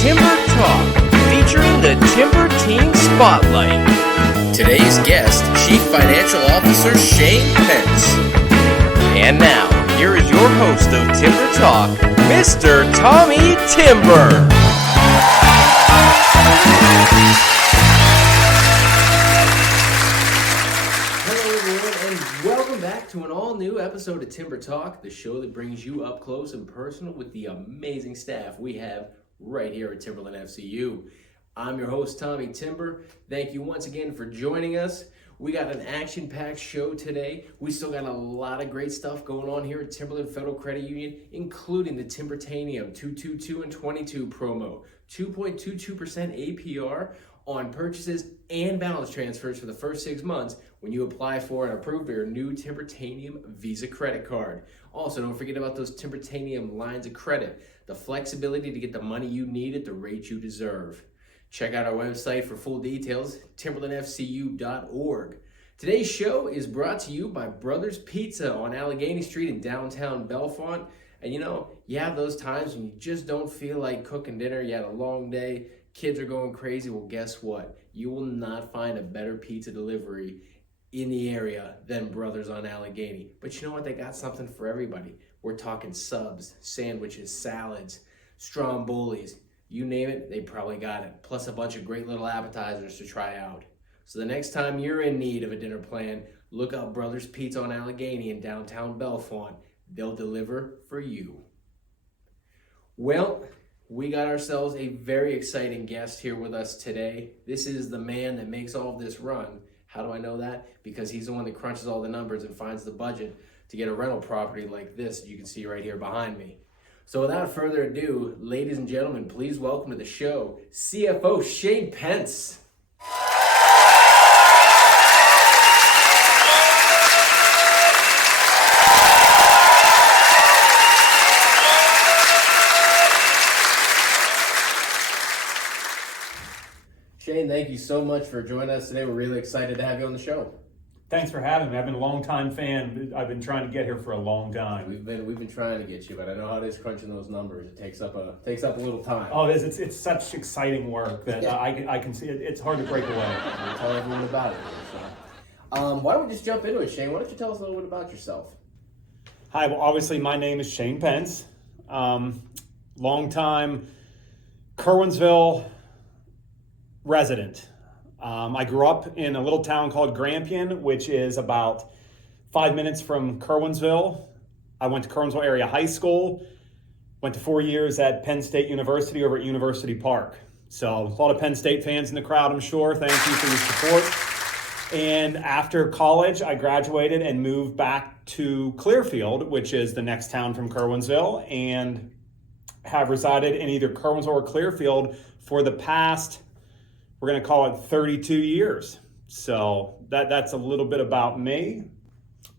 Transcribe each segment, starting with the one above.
Timber Talk, featuring the Timber Team Spotlight. Today's guest, Chief Financial Officer Shane Pentz. And now, here is your host of Timber Talk, Mr. Tommy Timber. To an all-new episode of Timber Talk, the show that brings you up close and personal with the amazing staff we have right here at Timberland FCU. I'm your host, Tommy Timber. Thank you once again for joining us. We got an action-packed show today. We still got a lot of great stuff going on here at Timberland Federal Credit Union, including the Timbertanium 222 and 22 promo, 2.22% APR on purchases and balance transfers for the first 6 months when you apply for and approve for your new Timbertanium Visa credit card. Also, don't forget about those Timbertanium lines of credit, the flexibility to get the money you need at the rate you deserve. Check out our website for full details, timberlandfcu.org. Today's show is brought to you by Brothers Pizza on Allegheny Street in downtown Bellefonte. And you know, you have those times when you just don't feel like cooking dinner, you had a long day, kids are going crazy. Well, guess what? You will not find a better pizza delivery in the area than Brothers on Allegheny. But you know what? They got something for everybody. We're talking subs, sandwiches, salads, strombolis. You name it, they probably got it. Plus a bunch of great little appetizers to try out. So the next time you're in need of a dinner plan, look up Brothers Pizza on Allegheny in downtown Bellefonte. They'll deliver for you. Well, we got ourselves a very exciting guest here with us today. This is the man that makes all of this run. How do I know that? Because he's the one that crunches all the numbers and finds the budget to get a rental property like this you can see right here behind me. So without further ado, ladies and gentlemen, please welcome to the show, CFO Shane Pentz. Shane, thank you so much for joining us today. We're really excited to have you on the show. Thanks for having me. I've been a long-time fan. I've been trying to get here for a long time. We've been trying to get you, but I know how it is crunching those numbers. It takes up a little time. Oh, it is. It's such exciting work that I can see it. It's hard to break away. We'll tell everyone about it. So. Why don't we just jump into it, Shane? Why don't you tell us a little bit about yourself? Hi. Well, obviously, my name is Shane Pentz. Long-time Curwensville resident. I grew up in a little town called Grampian, which is about 5 minutes from Curwensville. I went to Curwensville Area High School, went to 4 years at Penn State University over at University Park. So a lot of Penn State fans in the crowd, I'm sure. Thank you for your support. And after college, I graduated and moved back to Clearfield, which is the next town from Curwensville, and have resided in either Curwensville or Clearfield for the past, we're going to call it 32 years. So that's a little bit about me.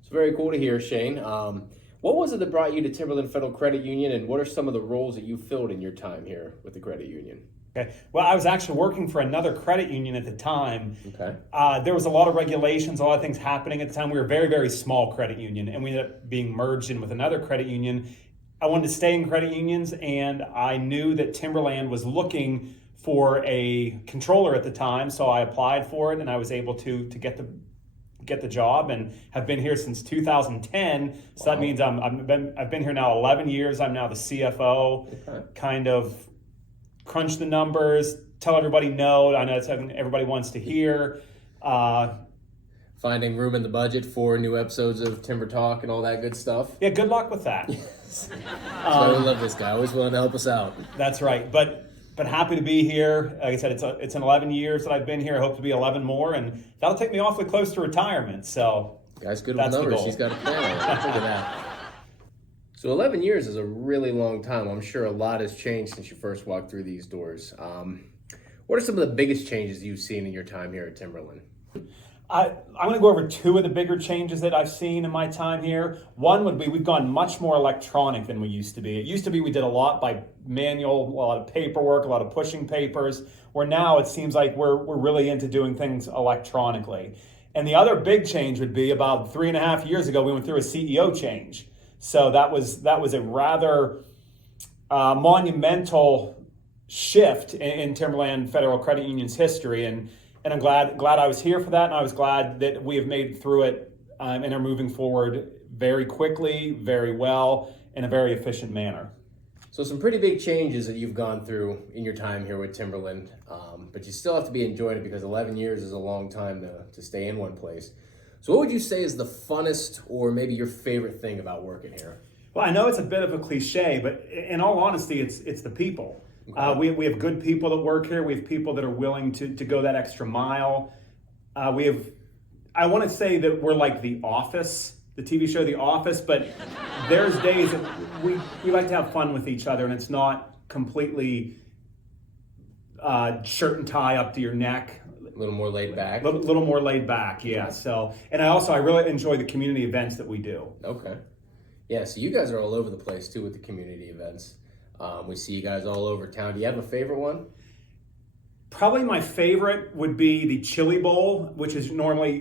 It's very cool to hear, Shane. What was it that brought you to Timberland Federal Credit Union, and what are some of the roles that you filled in your time here with the credit union? Okay. Well, I was actually working for another credit union at the time. Okay. There was a lot of regulations, a lot of things happening at the time. We were a very, very small credit union, and we ended up being merged in with another credit union. I wanted to stay in credit unions, and I knew that Timberland was looking for a controller at the time, so I applied for it, and I was able to get the job, and have been here since 2010. So That means I've been here now 11 years. I'm now the CFO. Okay. Kind of crunch the numbers, tell everybody no. I know it's something everybody wants to hear. Finding room in the budget for new episodes of Timber Talk and all that good stuff. Yeah, good luck with that. That's why we love this guy. Always willing to help us out. That's right. But happy to be here. Like I said, it's 11 years that I've been here. I hope to be 11 more, and that'll take me awfully close to retirement. So guy's good with numbers. He's got a plan. Look at that. So 11 years is a really long time. I'm sure a lot has changed since you first walked through these doors. What are some of the biggest changes you've seen in your time here at Timberland? I'm going to go over two of the bigger changes that I've seen in my time here. One would be we've gone much more electronic than we used to be. It used to be we did a lot by manual, a lot of paperwork, a lot of pushing papers, where now it seems like we're really into doing things electronically. And the other big change would be about 3.5 years ago, we went through a CEO change. So that was a rather monumental shift in Timberland Federal Credit Union's history, and I'm glad I was here for that, and I was glad that we have made through it and are moving forward very quickly, very well, in a very efficient manner. So some pretty big changes that you've gone through in your time here with Timberland, but you still have to be enjoying it because 11 years is a long time to stay in one place. So what would you say is the funnest or maybe your favorite thing about working here? Well, I know it's a bit of a cliche, but in all honesty, it's the people. Okay. We have good people that work here. We have people that are willing to go that extra mile. I want to say that we're like The Office, the TV show The Office, but there's days that we like to have fun with each other, and it's not completely shirt and tie up to your neck. A little more laid back. Little more laid back, yeah. So, and I really enjoy the community events that we do. Okay. Yeah, so you guys are all over the place too with the community events. We see you guys all over town. Do you have a favorite one? Probably my favorite would be the Chili Bowl, which is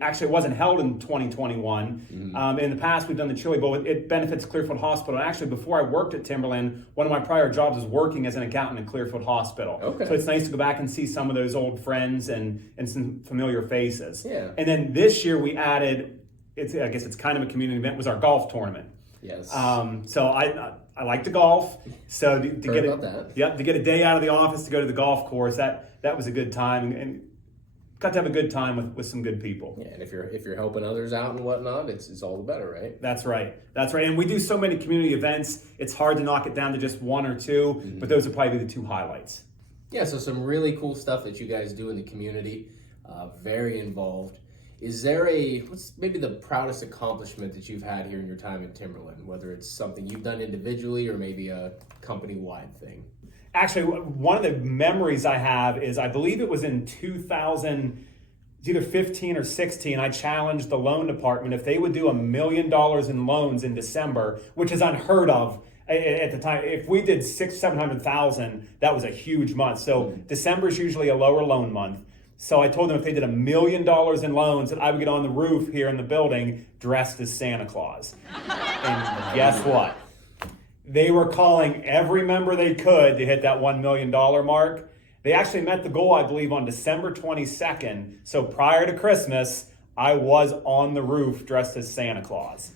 actually it wasn't held in 2021. Mm-hmm. In the past, we've done the Chili Bowl. It benefits Clearfield Hospital. And actually, before I worked at Timberland, one of my prior jobs was working as an accountant in Clearfield Hospital. Okay. So it's nice to go back and see some of those old friends and some familiar faces. Yeah. And then this year we added, I guess it's kind of a community event, was our golf tournament. Yes. So I like to golf. So to get a day out of the office to go to the golf course, that was a good time, and got to have a good time with some good people. Yeah, and if you're helping others out and whatnot, it's all the better, right? That's right. And we do so many community events, it's hard to knock it down to just one or two, mm-hmm. but those would probably be the two highlights. Yeah, so some really cool stuff that you guys do in the community, very involved. Is there what's maybe the proudest accomplishment that you've had here in your time in Timberland, whether it's something you've done individually or maybe a company-wide thing? Actually, one of the memories I have is, I believe it was in 2000, it's either 15 or 16, I challenged the loan department if they would do $1 million in loans in December, which is unheard of at the time. If we did 600,000-700,000, that was a huge month. So December is usually a lower loan month. So I told them if they did $1 million in loans, that I would get on the roof here in the building dressed as Santa Claus. And guess what? They were calling every member they could to hit that $1 million mark. They actually met the goal, I believe, on December 22nd. So prior to Christmas, I was on the roof dressed as Santa Claus.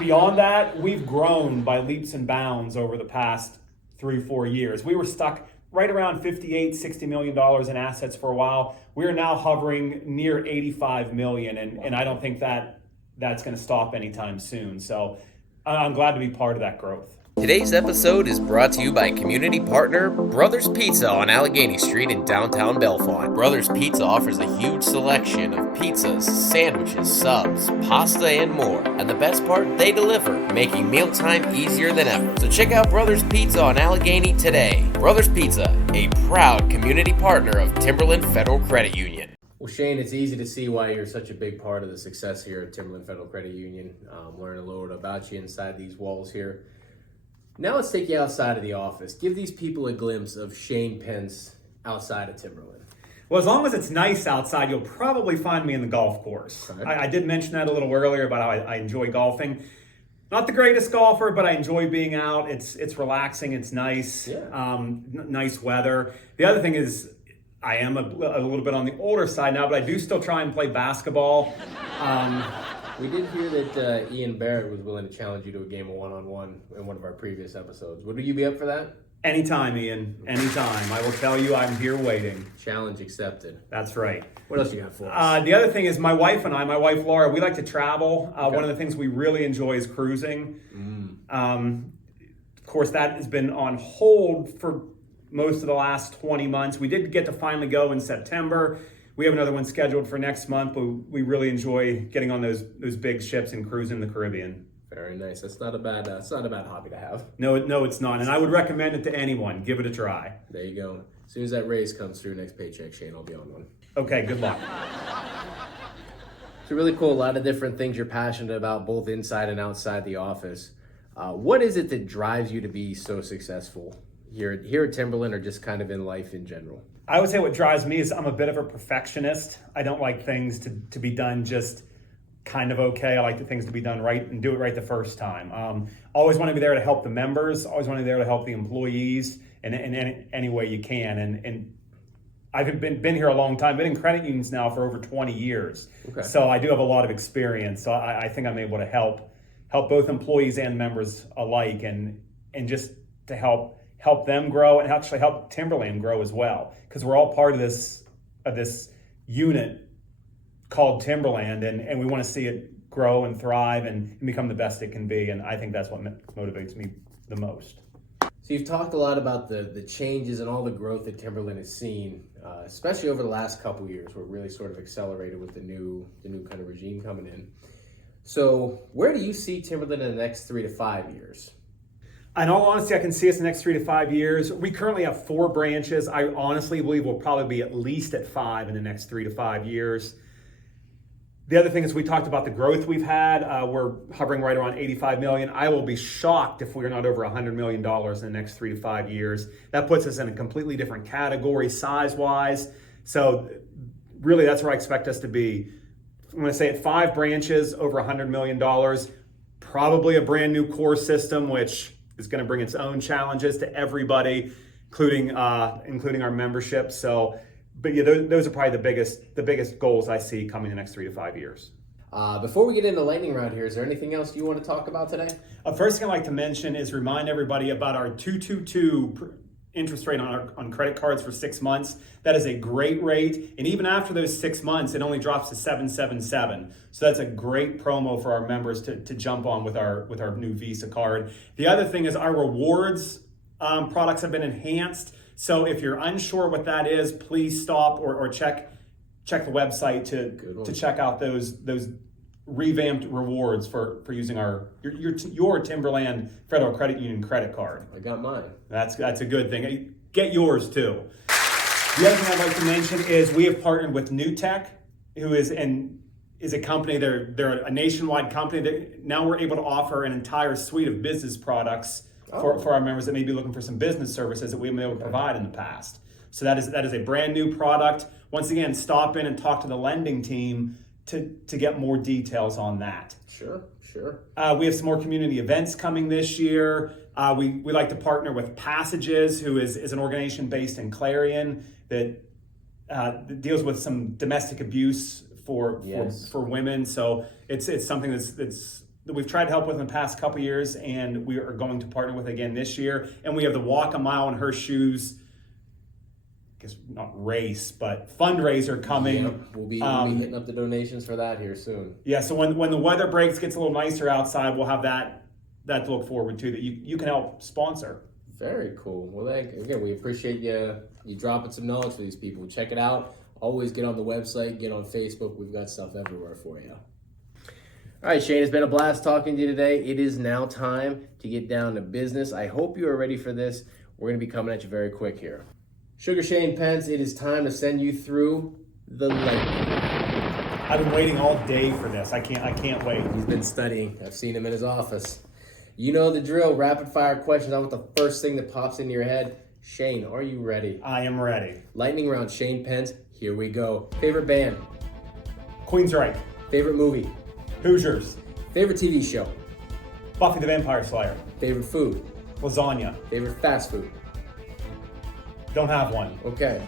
Beyond that, we've grown by leaps and bounds over the past 3-4 years. We were stuck right around $58-60 million in assets for a while. We are now hovering near 85 million, and I don't think that's going to stop anytime soon. So I'm glad to be part of that growth. Today's episode is brought to you by community partner Brothers Pizza on Allegheny Street in downtown Bellefonte. Brothers Pizza offers a huge selection of pizzas, sandwiches, subs, pasta, and more. And the best part, they deliver, making mealtime easier than ever. So check out Brothers Pizza on Allegheny today. Brothers Pizza, a proud community partner of Timberland Federal Credit Union. Well, Shane, it's easy to see why you're such a big part of the success here at Timberland Federal Credit Union. Learn a little bit about you inside these walls here. Now let's take you outside of the office. Give these people a glimpse of Shane Pentz outside of Timberland. Well, as long as it's nice outside, you'll probably find me in the golf course. Okay. I did mention that a little earlier about how I enjoy golfing. Not the greatest golfer, but I enjoy being out. It's relaxing. It's nice. Yeah. Nice weather. The other thing is, I am a little bit on the older side now, but I do still try and play basketball. We did hear that Ian Barrett was willing to challenge you to a game of one-on-one in one of our previous episodes. Would you be up for that? Anytime, Ian. Anytime. I will tell you I'm here waiting. Challenge accepted. That's right. What else you got for us? The other thing is my wife Laura, we like to travel. Okay. One of the things we really enjoy is cruising. Of course, that has been on hold for most of the last 20 months. We did get to finally go in September. We have another one scheduled for next month, but we really enjoy getting on those big ships and cruising the Caribbean. Very nice. That's not a bad hobby to have. No, it's not. And I would recommend it to anyone. Give it a try. There you go. As soon as that raise comes through next paycheck, Shane, I'll be on one. Okay, good luck. So really cool. A lot of different things you're passionate about, both inside and outside the office. What is it that drives you to be so successful here at Timberland, or just kind of in life in general? I would say what drives me is I'm a bit of a perfectionist. I don't like things to be done just kind of okay. I like the things to be done right and do it right the first time. Always want to be there to help the members. Always want to be there to help the employees. in any way you can. And I've been here a long time, been in credit unions now for over 20 years. Okay. So I do have a lot of experience. So I think I'm able to help both employees and members alike, and just to help them grow and actually help Timberland grow as well, because we're all part of this unit called Timberland, and we want to see it grow and thrive and become the best it can be. And I think that's what motivates me the most. So you've talked a lot about the changes and all the growth that Timberland has seen, especially over the last couple of years, where it really sort of accelerated with the new kind of regime coming in. So where do you see Timberland in the next 3 to 5 years? In all honesty, I can see us in the next 3 to 5 years. We currently have 4 branches. I honestly believe we'll probably be at least at 5 in the next 3 to 5 years. The other thing is, we talked about the growth we've had. We're hovering right around 85 million. I will be shocked if we're not over $100 million in the next 3 to 5 years. That puts us in a completely different category size-wise. So really, that's where I expect us to be. I'm going to say at 5 branches, over $100 million, probably a brand new core system, which is going to bring its own challenges to everybody, including our membership. So, but yeah, those are probably the biggest goals I see coming in the next 3 to 5 years. Before we get into lightning round here, is there anything else you want to talk about today? First thing I'd like to mention is remind everybody about our 2.22 interest rate on credit cards for 6 months. That is a great rate, and even after those 6 months, it only drops to 7.77. So that's a great promo for our members to jump on with our new Visa card. The other thing is our rewards products have been enhanced. So if you're unsure what that is, please stop or check the website to check out those revamped rewards for using your Timberland Federal Credit Union credit card. I got mine. That's a good thing. Get yours too. The other thing I'd like to mention is we have partnered with New Tech, who is a company. They're a nationwide company. Now we're able to offer an entire suite of business products for our members that may be looking for some business services that we haven't been able to provide in the past. So that is a brand new product. Once again, stop in and talk to the lending team to get more details on that. Sure. We have some more community events coming this year. We like to partner with Passages, who is an organization based in Clarion that deals with some domestic abuse for women. So it's something that we've tried to help with in the past couple years, and we are going to partner with again this year. And we have the Walk a Mile in Her Shoes, I guess not race, but fundraiser coming. Yeah, we'll be hitting up the donations for that here soon. Yeah, so when the weather breaks, gets a little nicer outside, we'll have that to look forward to, that you can help sponsor. Very cool. Well, again, we appreciate you dropping some knowledge for these people. Check it out. Always get on the website, get on Facebook. We've got stuff everywhere for you. All right, Shane, it's been a blast talking to you today. It is now time to get down to business. I hope you are ready for this. We're going to be coming at you very quick here. Sugar Shane Pentz, it is time to send you through the lightning. I've been waiting all day for this. I can't wait. He's been studying. I've seen him in his office. You know the drill. Rapid fire questions. I want the first thing that pops into your head. Shane, are you ready? I am ready. Lightning round, Shane Pentz. Here we go. Favorite band? Queensryche. Favorite movie? Hoosiers. Favorite TV show? Buffy the Vampire Slayer. Favorite food? Lasagna. Favorite fast food? Don't have one. Okay.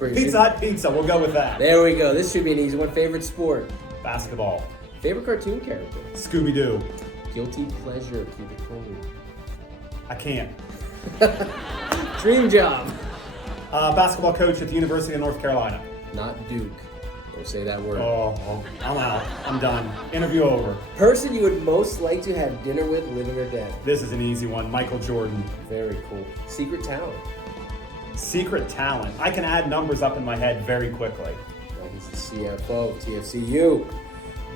Pizza Hut pizza. We'll go with that. There we go. This should be an easy one. Favorite sport? Basketball. Favorite cartoon character? Scooby-Doo. Guilty pleasure. Keep it clean. I can't. Dream job? Basketball coach at the University of North Carolina. Not Duke. Don't say that word. Oh, I'm out. I'm done. Interview over. Person you would most like to have dinner with, living or dead? This is an easy one. Michael Jordan. Very cool. Secret talent? Secret talent. I can add numbers up in my head very quickly. Well, he's the CFO of TFCU.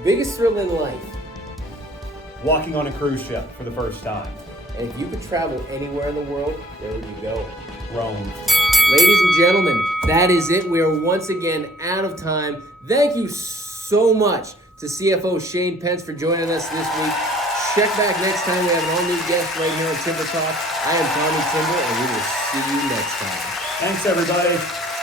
Biggest thrill in life? Walking on a cruise ship for the first time. And if you could travel anywhere in the world, where would you go? Rome. Ladies and gentlemen, that is it. We are once again out of time. Thank you so much to CFO Shane Pentz for joining us this week. Check back next time. We have an all-new guest right here on Timber Talk. I am Tommy Timber, and we will see you next time. Thanks, everybody.